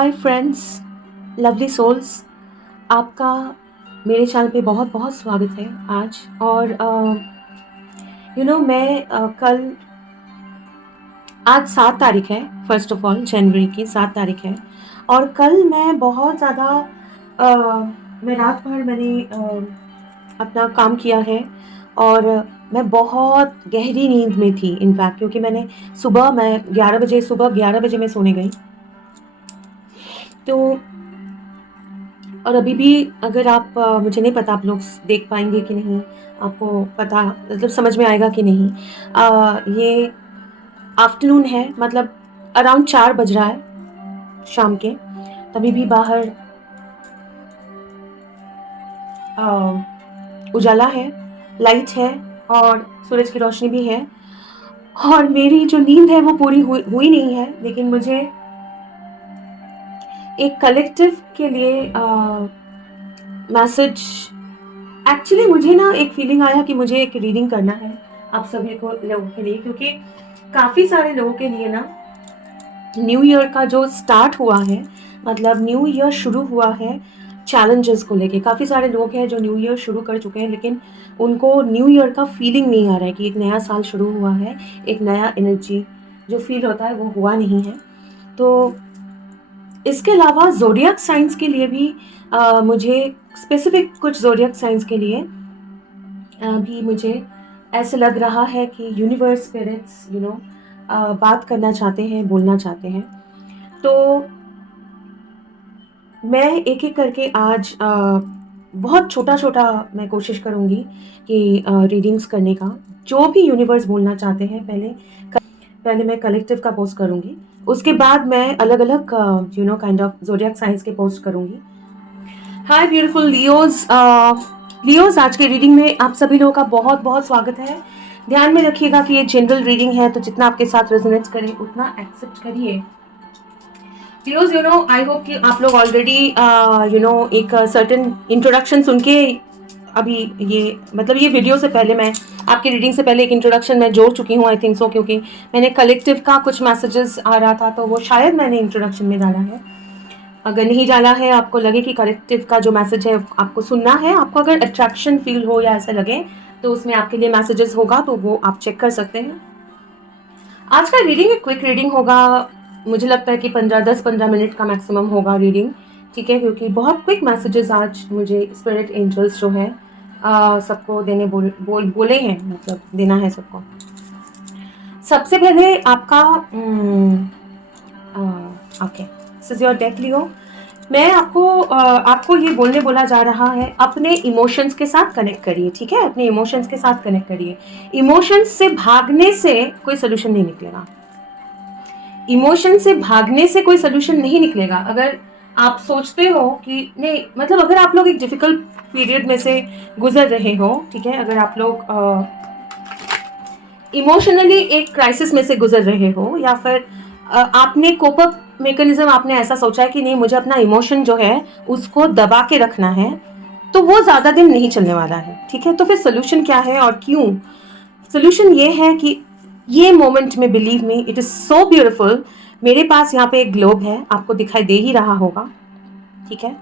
Hi friends, lovely souls. आपका मेरे channel पे बहुत बहुत स्वागत है आज। और मैं कल आज 7 तारीख है। फर्स्ट ऑफ ऑल जनवरी की 7 तारीख है। और कल मैं बहुत ज़्यादा मैं रात भर मैंने अपना काम किया है। और मैं बहुत गहरी नींद में थी इनफैक्ट, क्योंकि मैं 11 बजे मैं सोने गई। तो और अभी भी अगर आप मुझे नहीं पता आप लोग देख पाएंगे कि नहीं, आपको पता मतलब समझ में आएगा कि नहीं। ये आफ्टरनून है, मतलब अराउंड 4 बज रहा है शाम के। तभी भी बाहर उजाला है, लाइट है और सूरज की रोशनी भी है। और मेरी जो नींद है वो पूरी हुई नहीं है, लेकिन मुझे एक कलेक्टिव के लिए मैसेज, एक्चुअली मुझे ना एक फीलिंग आया कि मुझे एक रीडिंग करना है आप सभी को लोगों के लिए, क्योंकि काफ़ी सारे लोगों के लिए ना न्यू ईयर का जो स्टार्ट हुआ है, मतलब न्यू ईयर शुरू हुआ है चैलेंजेस को लेके। काफ़ी सारे लोग हैं जो न्यू ईयर शुरू कर चुके हैं, लेकिन उनको न्यू ईयर का फीलिंग नहीं आ रहा है कि एक नया साल शुरू हुआ है, एक नया एनर्जी जो फील होता है वो हुआ नहीं है। तो इसके अलावा ज़ोडिएक साइंस के लिए भी मुझे स्पेसिफिक कुछ ज़ोडिएक साइंस के लिए भी मुझे ऐसे लग रहा है कि यूनिवर्स, स्पिरिट्स बात करना चाहते हैं, बोलना चाहते हैं। तो मैं एक एक करके आज बहुत छोटा छोटा मैं कोशिश करूँगी कि रीडिंग्स करने का, जो भी यूनिवर्स बोलना चाहते हैं। पहले मैं कलेक्टिव का पोस्ट करूँगी, उसके बाद मैं अलग अलग काइंड ऑफ ज़ोडिएक साइंस के पोस्ट करूँगी। हाय ब्यूटीफुल लियोज, आज के रीडिंग में आप सभी लोगों का बहुत बहुत स्वागत है। ध्यान में रखिएगा कि ये जनरल रीडिंग है, तो जितना आपके साथ रेजोनेट करे उतना एक्सेप्ट करिए। लियोज, आई होप कि आप लोग ऑलरेडी एक सर्टेन इंट्रोडक्शन सुन के अभी ये वीडियो से पहले, मैं आपकी रीडिंग से पहले एक इंट्रोडक्शन मैं जोड़ चुकी हूँ, आई थिंक सो, क्योंकि मैंने कलेक्टिव का कुछ मैसेजेस आ रहा था तो वो शायद मैंने इंट्रोडक्शन में डाला है। अगर नहीं डाला है, आपको लगे कि कलेक्टिव का जो मैसेज है आपको सुनना है, आपको अगर अट्रैक्शन फील हो या ऐसा लगे, तो उसमें आपके लिए मैसेजेस होगा, तो वो आप चेक कर सकते हैं। आज का रीडिंग एक क्विक रीडिंग होगा, मुझे लगता है कि 10-15 मिनट का मैक्सिमम होगा रीडिंग, ठीक है, क्योंकि बहुत क्विक मैसेजेस आज मुझे स्पिरिट एंजल्स जो है सबको देने बोले हैं, मतलब देना है सबको। सबसे पहले आपका okay, this is your deck Leo. मैं आपको ये बोलने बोला जा रहा है, अपने इमोशंस के साथ कनेक्ट करिए, ठीक है, अपने इमोशंस के साथ कनेक्ट करिए। इमोशंस से भागने से कोई सोल्यूशन नहीं निकलेगा। इमोशन से भागने से कोई सोल्यूशन नहीं निकलेगा। अगर आप सोचते हो कि नहीं, मतलब अगर आप लोग एक डिफिकल्ट पीरियड में से गुजर रहे हो, ठीक है, अगर आप लोग इमोशनली एक क्राइसिस में से गुजर रहे हो, या फिर आपने कोप अप मैकेनिज्म आपने ऐसा सोचा है कि नहीं, मुझे अपना इमोशन जो है उसको दबा के रखना है, तो वो ज़्यादा दिन नहीं चलने वाला है, ठीक है। तो फिर सोल्यूशन क्या है और क्यों? सोल्यूशन ये है कि ये मोमेंट में, believe me, it is so beautiful. मेरे पास यहाँ पे एक ग्लोब है, आपको दिखाई दे ही रहा होगा, ठीक है।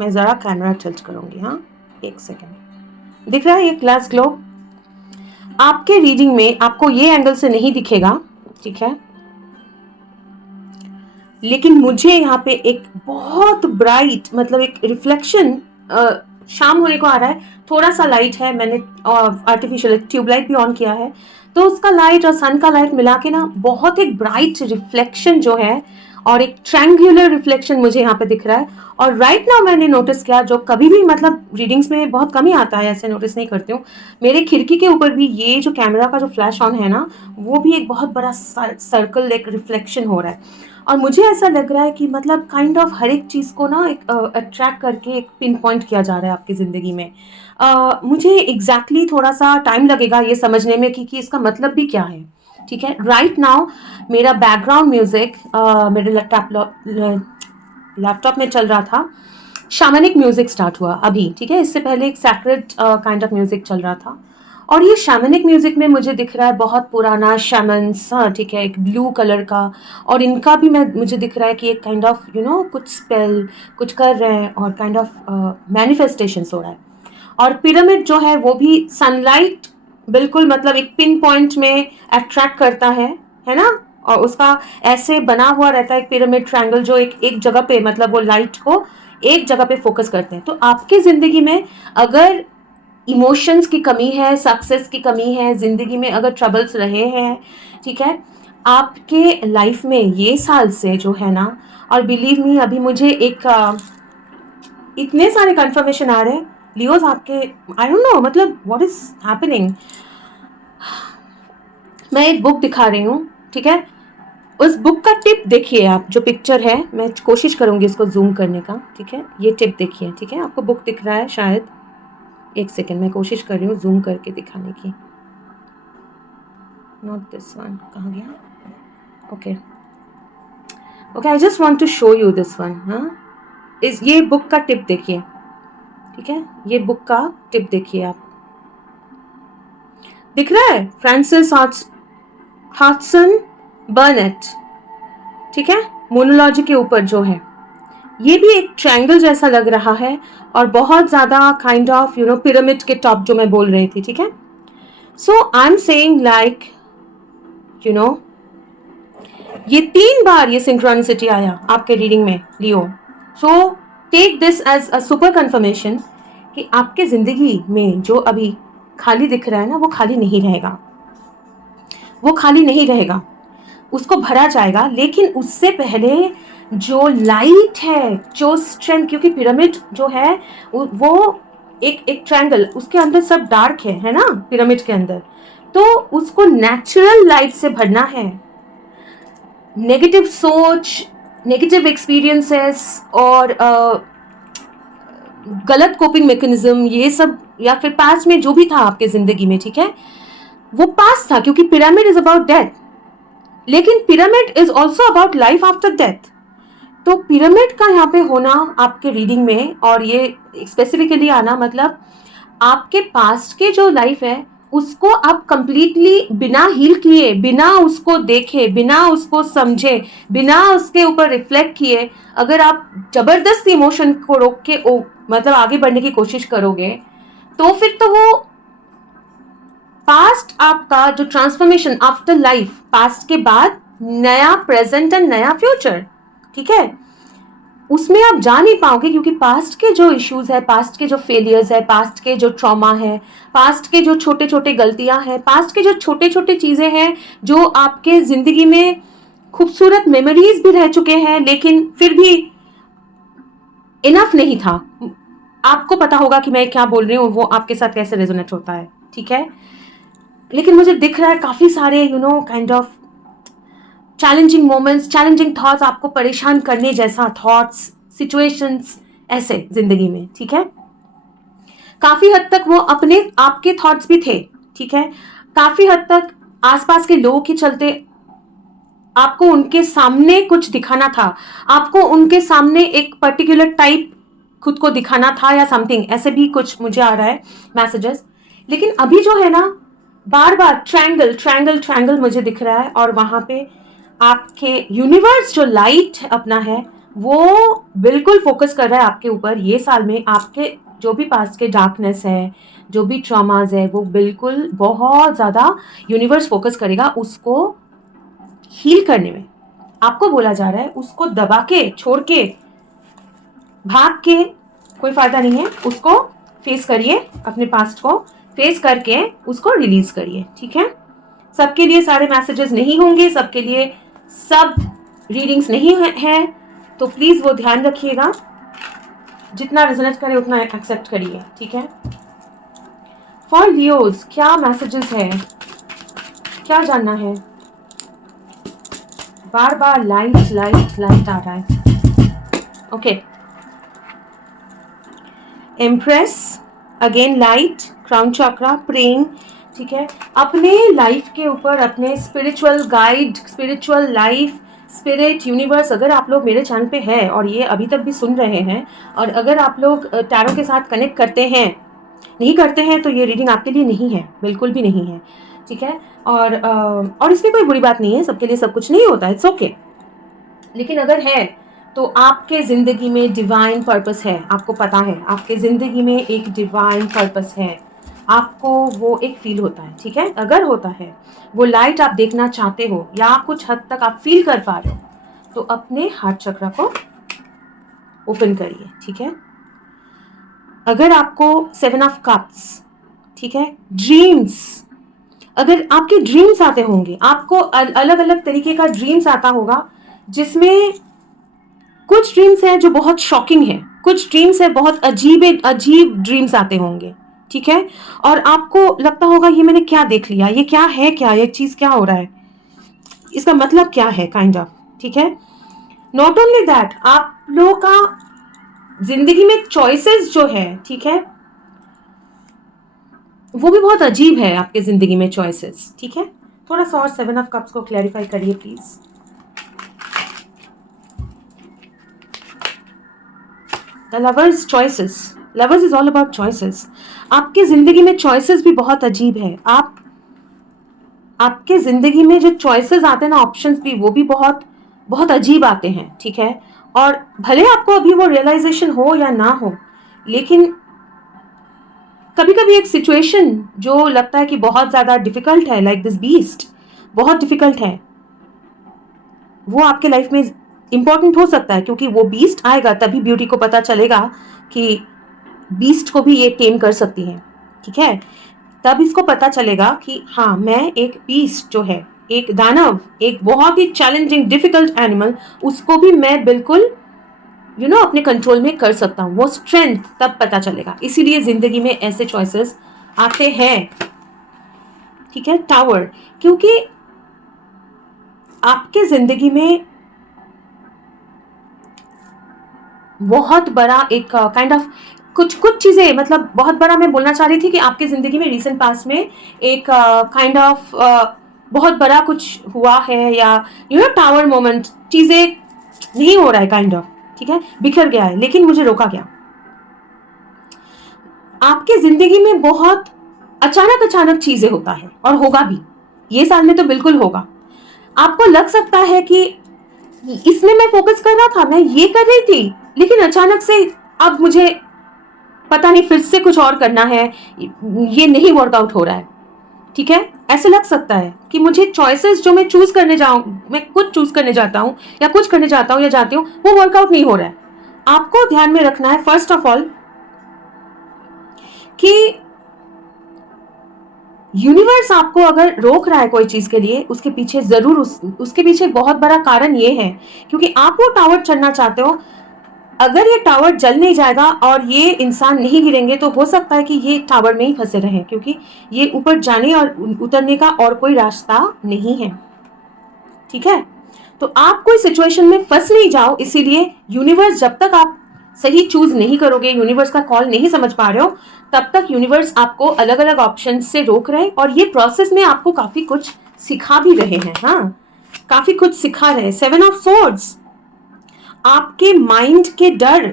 मैं ज़रा कैमरा टिल्ट करूँगी, हाँ, एक सेकेंड। दिख रहा है ये ग्लास ग्लोब? आपके रीडिंग में आपको ये एंगल से नहीं दिखेगा, ठीक है, लेकिन मुझे यहाँ पे एक बहुत ब्राइट, मतलब एक रिफ्लेक्शन शाम होने को आ रहा है, थोड़ा सा लाइट है, मैंने आर्टिफिशियल ट्यूबलाइट भी ऑन किया है, तो उसका लाइट और सन का लाइट मिला के ना बहुत एक ब्राइट रिफ्लेक्शन जो है, और एक ट्रायंगुलर रिफ्लेक्शन मुझे यहाँ पे दिख रहा है। और राइट नाउ मैंने नोटिस किया, जो कभी भी मतलब रीडिंग्स में बहुत कम ही आता है, ऐसे नोटिस नहीं करती हूँ, मेरे खिड़की के ऊपर भी ये जो कैमरा का जो फ्लैश ऑन है ना, वो भी एक बहुत बड़ा सर्कल, एक रिफ्लेक्शन हो रहा है। और मुझे ऐसा लग रहा है कि मतलब काइंड ऑफ हर एक चीज़ को ना एक अट्रैक्ट करके एक पिन पॉइंट किया जा रहा है आपकी ज़िंदगी में। मुझे एग्जैक्टली थोड़ा सा टाइम लगेगा ये समझने में कि इसका मतलब भी क्या है, ठीक है। राइट नाउ मेरा बैकग्राउंड म्यूज़िक मेरे लैपटॉप में चल रहा था, शामनिक म्यूज़िक स्टार्ट हुआ अभी, ठीक है। इससे पहले एक सैक्रेड काइंड ऑफ म्यूज़िक चल रहा था, और ये शैमनिक म्यूजिक में मुझे दिख रहा है बहुत पुराना शैमन्स, हाँ ठीक है, एक ब्लू कलर का, और इनका भी मुझे दिख रहा है कि एक काइंड ऑफ कुछ स्पेल कुछ कर रहे हैं और काइंड ऑफ मैनिफेस्टेशन हो रहा है। और पिरामिड जो है वो भी सनलाइट बिल्कुल मतलब एक पिन पॉइंट में अट्रैक्ट करता है ना, और उसका ऐसे बना हुआ रहता है एक पिरामिड ट्रायंगल जो एक जगह पे मतलब वो लाइट को एक जगह पे फोकस करते हैं। तो आपके जिंदगी में अगर इमोशंस की कमी है, सक्सेस की कमी है, जिंदगी में अगर ट्रबल्स रहे हैं, ठीक है, आपके लाइफ में ये साल से जो है ना, और बिलीव मी अभी मुझे इतने सारे कंफर्मेशन आ रहे हैं लियोज आपके, आई डोंट नो मतलब व्हाट इज हैपनिंग। मैं एक बुक दिखा रही हूँ, ठीक है, उस बुक का टिप देखिए आप, जो पिक्चर है मैं कोशिश करूंगी इसको जूम करने का, ठीक है, ये टिप देखिए, ठीक है, आपको बुक दिख रहा है शायद, एक सेकेंड मैं कोशिश कर रही हूँ जूम करके दिखाने की। नॉट दिस वन, कहाँ गया, okay okay, I just want to show you this one. हाँ, ये बुक का टिप देखिए, ठीक है, ये बुक का टिप देखिए आप, दिख रहा है, फ्रांसिस हॉटसन बर्नेट, ठीक है, मोनोलॉजी के ऊपर जो है, ये भी एक ट्रायंगल जैसा लग रहा है और बहुत ज्यादा काइंड ऑफ पिरामिड के टॉप जो मैं बोल रही थी, ठीक है। So I am saying like ये 3 बार ये सिंक्रोनिसिटी आया आपके रीडिंग में Leo. So take this as a super confirmation कि आपके जिंदगी में जो अभी खाली दिख रहा है ना, वो खाली नहीं रहेगा, वो खाली नहीं रहेगा, उसको भरा जाएगा। लेकिन उससे पहले जो लाइट है, जो स्ट्रेंथ, क्योंकि पिरामिड जो है वो एक ट्रायंगल, उसके अंदर सब डार्क है ना पिरामिड के अंदर, तो उसको नेचुरल लाइट से भरना है। नेगेटिव सोच, नेगेटिव एक्सपीरियंसेस और गलत कोपिंग मैकेनिज्म, ये सब, या फिर पास्ट में जो भी था आपके जिंदगी में, ठीक है, वो पास्ट था, क्योंकि पिरामिड इज अबाउट डेथ, लेकिन pyramid is also about life after death. तो पिरामिड का यहाँ पे होना आपके रीडिंग में, और ये स्पेसिफिकली आना मतलब आपके पास्ट के जो लाइफ है उसको आप कंप्लीटली बिना हील किए, बिना उसको देखे, बिना उसको समझे, बिना उसके ऊपर रिफ्लेक्ट किए, अगर आप जबरदस्त इमोशन को रोक के मतलब आगे बढ़ने की कोशिश करोगे, तो फिर तो वो पास्ट आपका जो ट्रांसफॉर्मेशन आफ्टर लाइफ, पास्ट के बाद नया प्रेजेंट एंड नया फ्यूचर, ठीक है, उसमें आप जा नहीं पाओगे, क्योंकि पास्ट के जो इश्यूज है, पास्ट के जो फेलियर्स है, पास्ट के जो ट्रॉमा है, पास्ट के जो छोटे छोटे गलतियां हैं, पास्ट के जो छोटे छोटे चीजें हैं जो आपके जिंदगी में खूबसूरत मेमोरीज भी रह चुके हैं, लेकिन फिर भी इनफ नहीं था। आपको पता होगा कि मैं क्या बोल रही हूँ, वो आपके साथ कैसे रेजोनेट होता है, ठीक है। लेकिन मुझे दिख रहा है काफी सारे kind of challenging moments, challenging thoughts, आपको परेशान करने जैसा थॉट्स, सिचुएशंस ऐसे जिंदगी में, ठीक है। काफी हद तक वो अपने आपके थॉट्स भी थे, ठीक है, काफी हद तक आसपास के लोगों के चलते आपको उनके सामने कुछ दिखाना था, आपको उनके सामने एक पर्टिकुलर टाइप खुद को दिखाना था या समथिंग, ऐसे भी कुछ मुझे आ रहा है मैसेजेस। लेकिन अभी जो है ना, बार बार ट्रायंगल ट्रायंगल ट्रायंगल मुझे दिख रहा है, और वहां पे आपके यूनिवर्स जो लाइट अपना है वो बिल्कुल फोकस कर रहा है आपके ऊपर। ये साल में आपके जो भी पास्ट के डार्कनेस है, जो भी ट्रॉमाज है, वो बिल्कुल बहुत ज्यादा यूनिवर्स फोकस करेगा उसको हील करने में। आपको बोला जा रहा है उसको दबा के, छोड़ के, भाग के कोई फायदा नहीं है, उसको फेस करिए, अपने पास्ट को फेस करके उसको रिलीज करिए, ठीक है। सबके लिए सारे मैसेजेस नहीं होंगे, सबके लिए सब रीडिंग्स नहीं है, तो प्लीज वो ध्यान रखिएगा, जितना रेजोनेट करे उतना एक्सेप्ट करिए, ठीक है। फॉर लियोज क्या मैसेजेस है, क्या जानना है, बार बार लाइट लाइट लाइट आ रहा है, okay. Empress, again light, crown chakra, praying, ठीक है, अपने लाइफ के ऊपर, अपने spiritual guide, spiritual life, spirit, universe, अगर आप लोग मेरे चैनल पे हैं और ये अभी तक भी सुन रहे हैं, और अगर आप लोग टैरो के साथ कनेक्ट करते हैं, नहीं करते हैं तो ये रीडिंग आपके लिए नहीं है, बिल्कुल भी नहीं है, ठीक है। और इसमें कोई बुरी बात नहीं है, सबके लिए सब कुछ नहीं होता, इट्स ओके। लेकिन अगर है तो आपके ज़िंदगी में डिवाइन पर्पस है, आपको पता है आपके ज़िंदगी में एक डिवाइन पर्पस है, आपको वो एक फील होता है, ठीक है। अगर होता है, वो लाइट आप देखना चाहते हो या कुछ हद तक आप फील कर पा रहे हो, तो अपने हार्ट चक्र को ओपन करिए, ठीक है। अगर आपको 7 ऑफ कप्स, ठीक है, ड्रीम्स, अगर आपके ड्रीम्स आते होंगे, आपको अलग अलग तरीके का ड्रीम्स आता होगा, जिसमें कुछ ड्रीम्स हैं जो बहुत शॉकिंग है, कुछ ड्रीम्स है बहुत अजीब अजीब ड्रीम्स आते होंगे, ठीक है। और आपको लगता होगा ये मैंने क्या देख लिया, ये क्या है, क्या ये चीज़ क्या हो रहा है, इसका मतलब क्या है, काइंड ऑफ, ठीक है। नॉट ओनली दैट, आप लोगों का जिंदगी में चॉइसेस जो है, ठीक है, वो भी बहुत अजीब है आपके जिंदगी में चॉइसेस, ठीक है। थोड़ा सा और 7 ऑफ कप्स को क्लैरिफाई करिए please. The lovers choices, lovers is all about choices. आपके जिंदगी में चॉइसेस भी बहुत अजीब है। आपके जिंदगी में जो चॉइसेस आते हैं ना, ऑप्शंस भी, वो भी बहुत बहुत अजीब आते हैं, ठीक है। और भले आपको अभी वो रियलाइजेशन हो या ना हो, लेकिन कभी कभी एक सिचुएशन जो लगता है कि बहुत ज्यादा डिफिकल्ट है, लाइक दिस बीस्ट, बहुत डिफिकल्ट है, वो आपके लाइफ में इंपॉर्टेंट हो सकता है, क्योंकि वो बीस्ट आएगा तभी ब्यूटी को पता चलेगा कि बीस्ट को भी ये टेम कर सकती है, ठीक है। तब इसको पता चलेगा कि हाँ, मैं एक बीस्ट जो है, एक दानव, एक बहुत ही चैलेंजिंग डिफिकल्ट एनिमल, उसको भी मैं बिल्कुल अपने कंट्रोल में कर सकता हूँ। वो स्ट्रेंथ तब पता चलेगा। इसीलिए जिंदगी में ऐसे चॉइसेस आते हैं, ठीक है। टावर, क्योंकि आपके जिंदगी में बहुत बड़ा एक काइंड ऑफ कुछ चीजें, मतलब बहुत बड़ा मैं बोलना चाह रही थी कि आपके जिंदगी में रिसेंट पास्ट में एक काइंड ऑफ बहुत बड़ा कुछ हुआ है, या टावर मोमेंट, चीजें नहीं हो रहा है काइंड ऑफ, ठीक है, बिखर गया है, लेकिन मुझे रोका गया। आपके जिंदगी में बहुत अचानक चीजें होता है, और होगा भी, ये साल में तो बिल्कुल होगा। आपको लग सकता है कि इसमें मैं फोकस कर रहा था, मैं ये कर रही थी, लेकिन अचानक से अब मुझे पता नहीं फिर से कुछ और करना है, ये नहीं वर्कआउट हो रहा है, ठीक है। ऐसे लग सकता है कि मुझे चॉइसेस जो मैं मैं कुछ चूज करने जाता हूँ या कुछ करने जाता हूँ या जाती हूँ, वो वर्कआउट नहीं हो रहा है। आपको ध्यान में रखना है फर्स्ट ऑफ ऑल कि यूनिवर्स आपको अगर रोक रहा है कोई चीज के लिए, उसके पीछे जरूर उसके पीछे बहुत बड़ा कारण ये है, क्योंकि आप वो टावर चढ़ना चाहते हो। अगर ये टावर जल नहीं जाएगा और ये इंसान नहीं गिरेंगे, तो हो सकता है कि ये टावर में ही फंसे रहें, क्योंकि ये ऊपर जाने और उतरने का और कोई रास्ता नहीं है, ठीक है। तो आप कोई सिचुएशन में फंस नहीं जाओ, इसीलिए यूनिवर्स, जब तक आप सही चूज नहीं करोगे, यूनिवर्स का कॉल नहीं समझ पा रहे हो, तब तक यूनिवर्स आपको अलग अलग ऑप्शन से रोक रहे हैं, और ये प्रोसेस में आपको काफी कुछ सिखा भी रहे हैं। हाँ, काफी कुछ सिखा रहे हैं। 7 ऑफ सोर्ड्स, आपके माइंड के डर,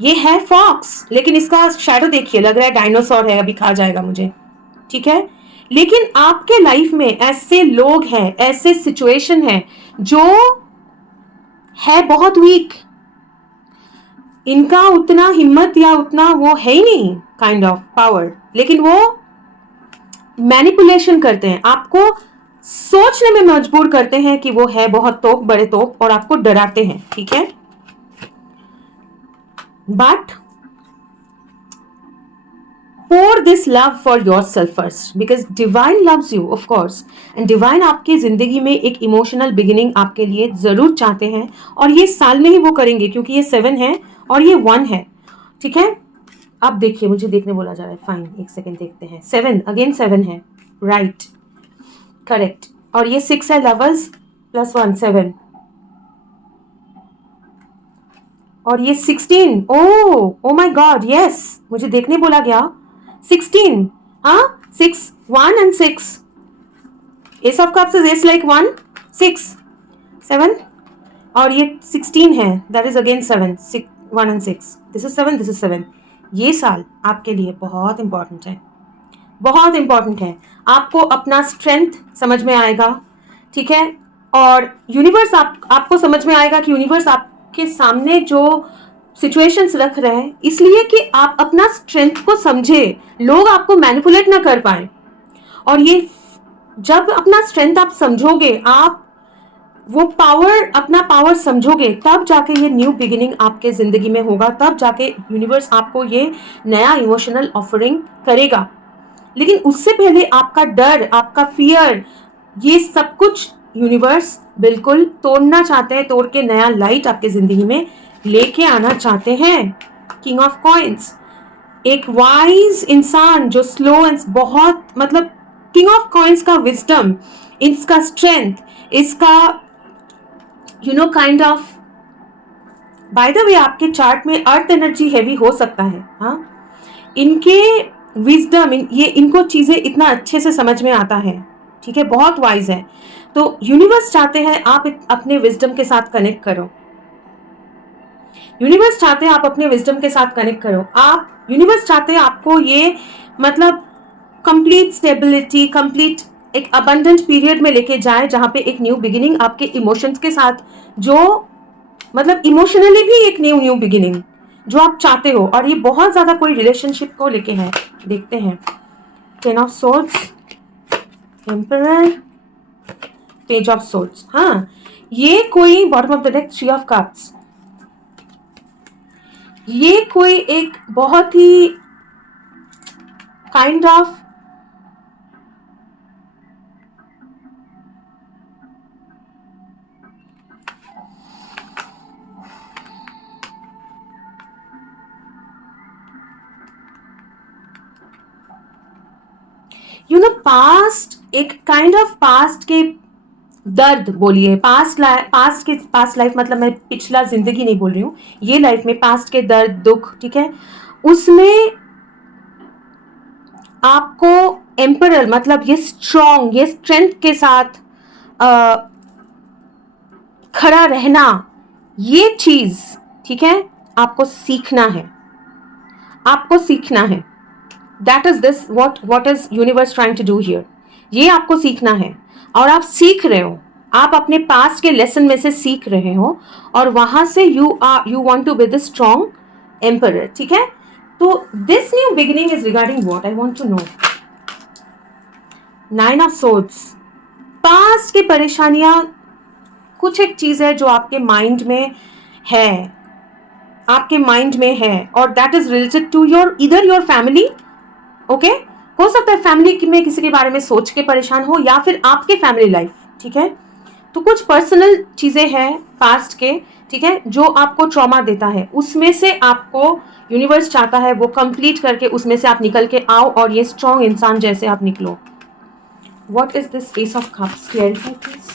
ये है फॉक्स, लेकिन इसका शैडो देखिए, लग रहा है डायनासोर है, अभी खा जाएगा मुझे, ठीक है। लेकिन आपके लाइफ में ऐसे लोग हैं, ऐसे सिचुएशन है जो है बहुत वीक, इनका उतना हिम्मत या उतना वो है ही नहीं काइंड ऑफ पावर, लेकिन वो मैनिपुलेशन करते हैं, आपको सोचने में मजबूर करते हैं कि वो है बहुत तोप, बड़े तोप, और आपको डराते हैं, ठीक है। But pour this love for yourself first, because divine loves you of course, and divine आपके जिंदगी में एक इमोशनल बिगिनिंग आपके लिए जरूर चाहते हैं, और ये साल में ही वो करेंगे, क्योंकि ये 7 है और ये 1 है, ठीक है। अब देखिए, मुझे देखने बोला जा रहा है, फाइन, एक सेकेंड देखते हैं। 7 अगेन 7 है, राइट, करेक्ट, और ये 6 है, लवर्स +1 7, और ये 16, ओ माय गॉड, यस, मुझे देखने बोला गया 16, हाँ, 6 1 and 6, S of cups is like 1 6 7, और ये 16 है, that is again 7 6 1 and 6, this is 7, this is 7, ये साल आपके लिए बहुत इम्पॉर्टेंट है, बहुत इम्पॉर्टेंट है। आपको अपना स्ट्रेंथ समझ में आएगा, ठीक है, और यूनिवर्स आपको समझ में आएगा कि यूनिवर्स आपके सामने जो सिचुएशंस रख रहे हैं इसलिए कि आप अपना स्ट्रेंथ को समझे, लोग आपको मैनिपुलेट ना कर पाए। और ये जब अपना स्ट्रेंथ आप समझोगे, आप वो पावर, अपना पावर समझोगे, तब जाके ये न्यू बिगिनिंग आपके जिंदगी में होगा, तब जाके यूनिवर्स आपको ये नया इमोशनल ऑफरिंग करेगा। लेकिन उससे पहले आपका डर, आपका फियर, ये सब कुछ यूनिवर्स बिल्कुल तोड़ना चाहते हैं, तोड़ के नया लाइट आपके जिंदगी में लेके आना चाहते हैं। किंग ऑफ कॉइंस, एक वाइज इंसान जो स्लो एंड बहुत, मतलब किंग ऑफ कॉइंस का विजडम, इसका स्ट्रेंथ, इसका kind of, by the way आपके चार्ट में अर्थ एनर्जी हैवी हो सकता है, हाँ, इनके विजडम, ये इनको चीजें इतना अच्छे से समझ में आता है, ठीक है, बहुत वाइज है। तो यूनिवर्स चाहते हैं आप अपने विजडम के साथ कनेक्ट करो, यूनिवर्स चाहते हैं आप अपने विजडम के साथ कनेक्ट करो। आप यूनिवर्स चाहते हैं आपको ये, मतलब कंप्लीट स्टेबिलिटी, कंप्लीट एक अबंडेंट पीरियड में लेके जाए, जहां पे एक न्यू बिगिनिंग आपके इमोशंस के साथ, जो मतलब इमोशनली भी एक न्यू बिगिनिंग जो आप चाहते हो। और ये बहुत ज्यादा कोई रिलेशनशिप को लेके है। देखते हैं, 10 of swords, emperor, page of swords, हाँ, ये कोई bottom of the deck 3 of cups, ये कोई एक बहुत ही काइंड ऑफ पास्ट, एक काइंड ऑफ पास्ट के दर्द बोलिए, पास्ट लाइफ, मतलब मैं पिछला जिंदगी नहीं बोल रही हूँ, ये लाइफ में पास्ट के दर्द, दुख, ठीक है, उसमें आपको एम्परर, मतलब ये स्ट्रॉन्ग, ये स्ट्रेंथ के साथ खड़ा रहना, ये चीज, ठीक है, आपको सीखना है, आपको सीखना है। That is this, what is universe trying to do here, ये आपको सीखना है। और आप सीख रहे हो, आप अपने पास्ट के लेसन में से सीख रहे हो, और वहां से you want to be the strong emperor, ठीक है। तो this new beginning is regarding what I want to know. 9 of swords, past की परेशानियां, कुछ एक चीज है जो आपके माइंड में है, आपके माइंड में है, और that is related to your either your family, okay, हो सकता है फैमिली में किसी के बारे में सोच के परेशान हो, या फिर आपके फैमिली लाइफ, ठीक है। तो कुछ पर्सनल चीजें हैं पास्ट के, ठीक है, जो आपको ट्रॉमा देता है, उसमें से आपको यूनिवर्स चाहता है वो कंप्लीट करके उसमें से आप निकल के आओ, और ये स्ट्रॉन्ग इंसान जैसे आप निकलो। What is this S of cups, clarify please.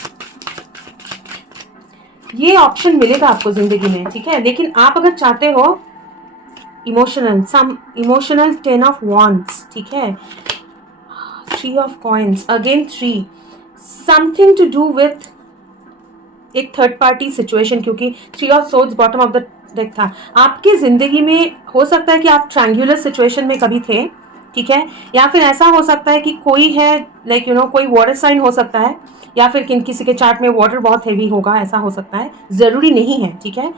ये ऑप्शन मिलेगा आपको जिंदगी में, ठीक है, लेकिन आप अगर चाहते हो emotional, some emotional, 10 of wands, ठीक है, 3 of coins, again 3, something to do with एक थर्ड पार्टी सिचुएशन, क्योंकि 3 of swords bottom of the deck था। आपकी जिंदगी में हो सकता है कि आप ट्रायंगुलर सिचुएशन में कभी थे, ठीक है, या फिर ऐसा हो सकता है कि कोई है, लाइक कोई वाटर साइन हो सकता है, या फिर किसी के चार्ट में वाटर बहुत हैवी होगा, ऐसा हो सकता है, जरूरी नहीं है, ठीक है।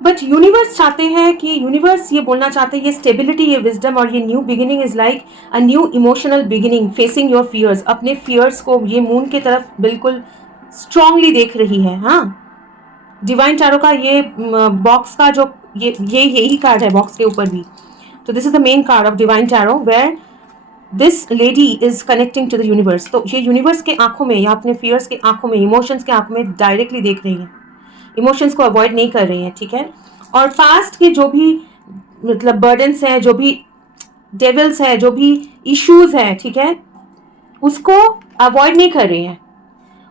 बट यूनिवर्स चाहते हैं कि, यूनिवर्स ये बोलना चाहते हैं, ये स्टेबिलिटी, ये विजडम और ये new beginning is like a new emotional beginning, facing your fears, अपने फियर्स को ये मून की तरफ बिल्कुल स्ट्रांगली देख रही है। हाँ, डिवाइन टैरो का ये बॉक्स का जो यही कार्ड है बॉक्स के ऊपर भी, तो this is the main card of divine tarot where this lady is connecting to the universe. तो ये यूनिवर्स के आंखों में, या अपने फियर्स के आंखों में, इमोशंस के आंखों में डायरेक्टली देख रही है, इमोशंस को अवॉइड नहीं कर रही है, ठीक है। और पास्ट के जो भी मतलब बर्डन्स हैं, जो भी डेविल्स है, जो भी इश्यूज है, ठीक है, उसको अवॉइड नहीं कर रही है,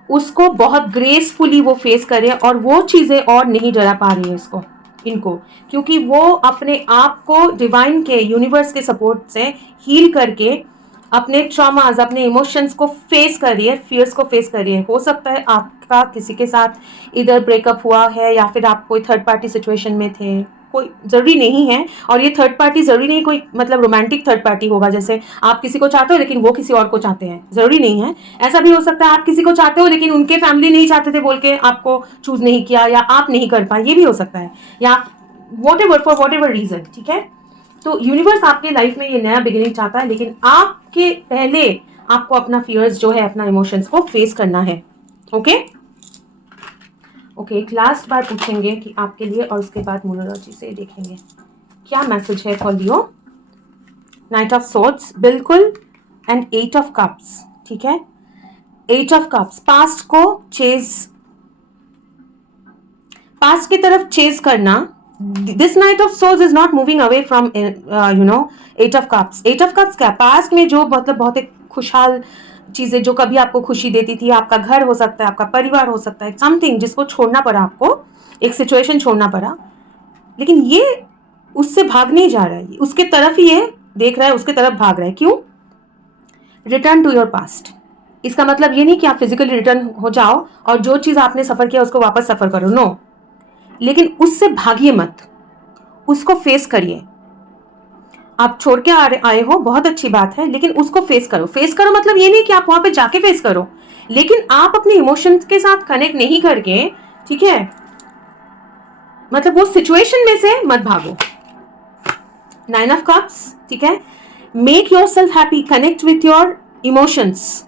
उसको बहुत ग्रेसफुली वो फेस कर रहे हैं, और वो चीजें और नहीं डरा पा रही है इनको, क्योंकि वो अपने आप को डिवाइन के, यूनिवर्स के सपोर्ट से हील करके अपने ट्रॉमास, अपने इमोशंस को फेस कर रही है, फियर्स को फेस कर रही है। हो सकता है आपका किसी के साथ इधर ब्रेकअप हुआ है या फिर आप कोई थर्ड पार्टी सिचुएशन में थे, कोई ज़रूरी नहीं है। और ये थर्ड पार्टी ज़रूरी नहीं कोई मतलब रोमांटिक थर्ड पार्टी होगा, जैसे आप किसी को चाहते हो लेकिन वो किसी और को चाहते हैं, ज़रूरी नहीं है। ऐसा भी हो सकता है आप किसी को चाहते हो लेकिन उनके फैमिली नहीं चाहते थे बोल के आपको चूज़ नहीं किया, या आप नहीं कर पाए, ये भी हो सकता है, या फॉर वॉट एवर रीज़न, ठीक है। तो यूनिवर्स आपके लाइफ में ये नया बिगिनिंग चाहता है, लेकिन आपके पहले आपको अपना फियर्स जो है, अपना इमोशंस को फेस करना है। ओके ओके, एक लास्ट बार पूछेंगे कि आपके लिए, और उसके बाद न्यूमरोलॉजी से देखेंगे क्या मैसेज है for Leo. Night of swords, बिल्कुल, एंड 8 ऑफ कप्स, ठीक है। 8 ऑफ कप्स, पास्ट को पास्ट की तरफ चेज करना। This night of swords is not moving away from 8 of cups. 8 of cups क्या, पास्ट में जो मतलब बहुत एक खुशहाल चीजें जो कभी आपको खुशी देती थी, आपका घर हो सकता है, आपका परिवार हो सकता है, समथिंग जिसको छोड़ना पड़ा आपको, एक सिचुएशन छोड़ना पड़ा, लेकिन ये उससे भाग नहीं जा रहा है, उसके तरफ ही ये देख रहा है, उसके तरफ भाग रहा है। क्यों? Return to your past. इसका मतलब ये नहीं कि आप फिजिकली रिटर्न हो जाओ और जो चीज आपने सफर किया उसको वापस सफर करो, नो, लेकिन उससे भागिए मत, उसको फेस करिए। आप छोड़ के आए हो, बहुत अच्छी बात है, लेकिन उसको फेस करो। फेस करो मतलब ये नहीं कि आप वहां पे जाके फेस करो, लेकिन आप अपने इमोशंस के साथ कनेक्ट नहीं करके, ठीक है, मतलब वो सिचुएशन में से मत भागो। 9 ऑफ कप्स, ठीक है। Make your self happy, connect with your emotions,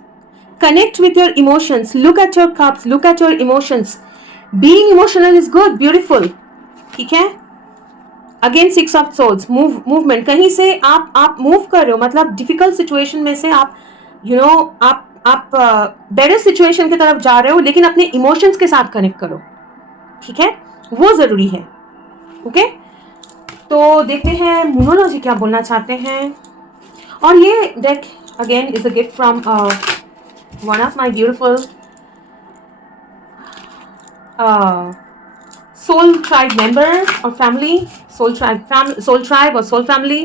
connect with your emotions, look at your cups, look at your emotions. Being emotional is good, beautiful, ठीक है। अगेन 6 ऑफ सोल्स, मूवमेंट, कहीं से आप move कर रहे हो, मतलब डिफिकल्ट सिचुएशन में से आप आप बेटर सिचुएशन की तरफ जा रहे हो, लेकिन अपने इमोशंस के साथ कनेक्ट करो, ठीक है, वो जरूरी है। ओके, तो देखते हैं न्यूमरोलॉजी क्या बोलना चाहते हैं। और ये deck again is a gift from one of my beautiful soul tribe member or family, soul tribe और soul family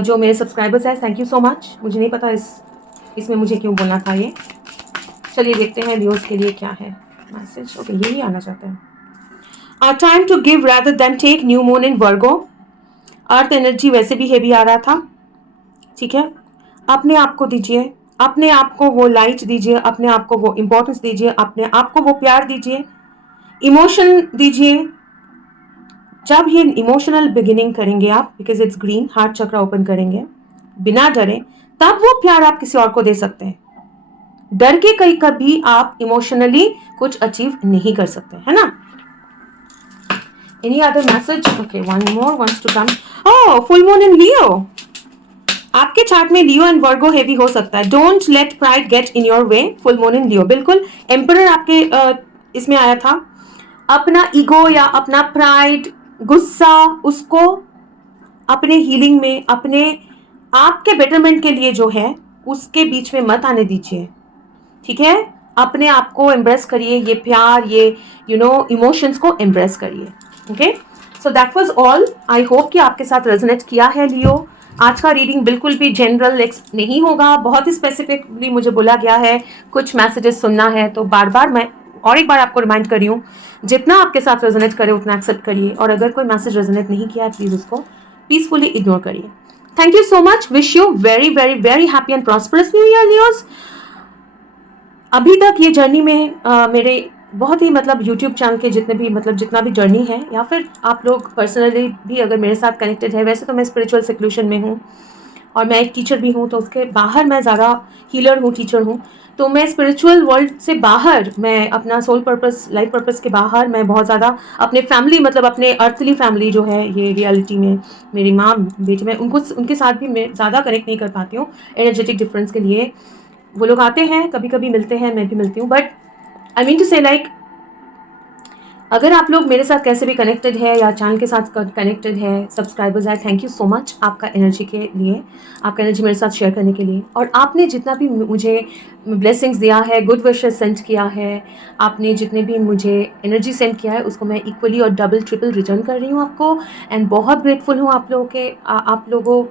जो मेरे सब्सक्राइबर्स हैं, थैंक यू सो मच। मुझे नहीं पता इसमें मुझे क्यों बोलना था ये। चलिए देखते हैं व्यूअर्स के लिए क्या है मैसेज। ओके, यही आना चाहते हैं। Time to give rather than take, new moon in Virgo. Earth energy वैसे भी हेवी आ रहा था, ठीक है। अपने आप को दीजिए, अपने आप को वो लाइट दीजिए, अपने आप को वो इंपॉर्टेंस दीजिए, अपने आप को वो प्यार दीजिए, इमोशन दीजिए। जब ये इमोशनल बिगिनिंग करेंगे आप, बिकॉज इट्स ग्रीन, हार्ट चक्र ओपन करेंगे बिना डरे, तब वो प्यार आप किसी और को दे सकते हैं। डर के कभी आप इमोशनली कुछ अचीव नहीं कर सकते, है ना। Any other message? Okay, one more wants to come. Oh, full moon in Leo. आपके चार्ट में लियो एंड वर्गो हेवी हो सकता है। Don't let pride get in your way, full moon in Leo, बिल्कुल। एम्परर आपके इसमें आया था। अपना ईगो या अपना प्राइड, गुस्सा, उसको अपने हीलिंग में, अपने आपके बेटरमेंट के लिए जो है उसके बीच में मत आने दीजिए, ठीक है। अपने आप को एम्ब्रेस करिए, ये प्यार, ये इमोशंस को एम्ब्रेस करिए। Okay, so that was all. I hope कि आपके साथ रेजोनेट किया है लियो। आज का रीडिंग बिल्कुल भी जनरल नहीं होगा, बहुत ही स्पेसिफिकली मुझे बोला गया है कुछ मैसेजेस सुनना है, तो बार बार मैं और एक बार आपको रिमाइंड कर रही हूँ, जितना आपके साथ रेजोनेट करे उतना एक्सेप्ट करिए, और अगर कोई मैसेज रेजोनेट नहीं किया है प्लीज उसको पीसफुली इग्नोर करिए। Thank you so much, wish you very very very happy and prosperous new year Leos. अभी तक ये जर्नी में मेरे बहुत ही मतलब यूट्यूब चैनल के जितना भी जर्नी है, या फिर आप लोग पर्सनली भी अगर मेरे साथ कनेक्टेड है, वैसे तो मैं स्पिरिचुअल सेक्लूशन में हूँ और मैं एक टीचर भी हूँ, तो उसके बाहर मैं ज़्यादा हीलर हूँ, टीचर हूँ, तो मैं स्पिरिचुअल वर्ल्ड से बाहर, मैं अपना सोल पर्पस, लाइफ पर्पस के बाहर मैं बहुत ज़्यादा अपने फैमिली, मतलब अपने अर्थली फैमिली जो है, ये रियलिटी में मेरी माँ बेटी, मैं उनके साथ भी मैं ज़्यादा कनेक्ट नहीं कर पाती हूँ एनर्जेटिक डिफरेंस के लिए। वो लोग आते हैं, कभी कभी मिलते हैं, मैं भी मिलती हूँ, बट आई मीन टू से लाइक, अगर आप लोग मेरे साथ कैसे भी कनेक्टेड है या चैनल के साथ कनेक्टेड है, सब्सक्राइबर्स है, थैंक यू सो मच आपका एनर्जी के लिए, आपका एनर्जी मेरे साथ शेयर करने के लिए। और आपने जितना भी मुझे ब्लेसिंग्स दिया है, गुड विशेस सेंड किया है, आपने जितने भी मुझे एनर्जी सेंड किया है, उसको मैं इक्वली और डबल ट्रिपल रिटर्न कर रही हूँ आपको, एंड बहुत ग्रेटफुल हूँ आप लोगों के, आप लोगों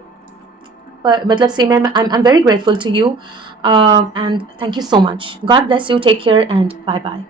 पर मतलब से मैं I am very grateful to you and thank you so much. God bless you. Take care and bye bye.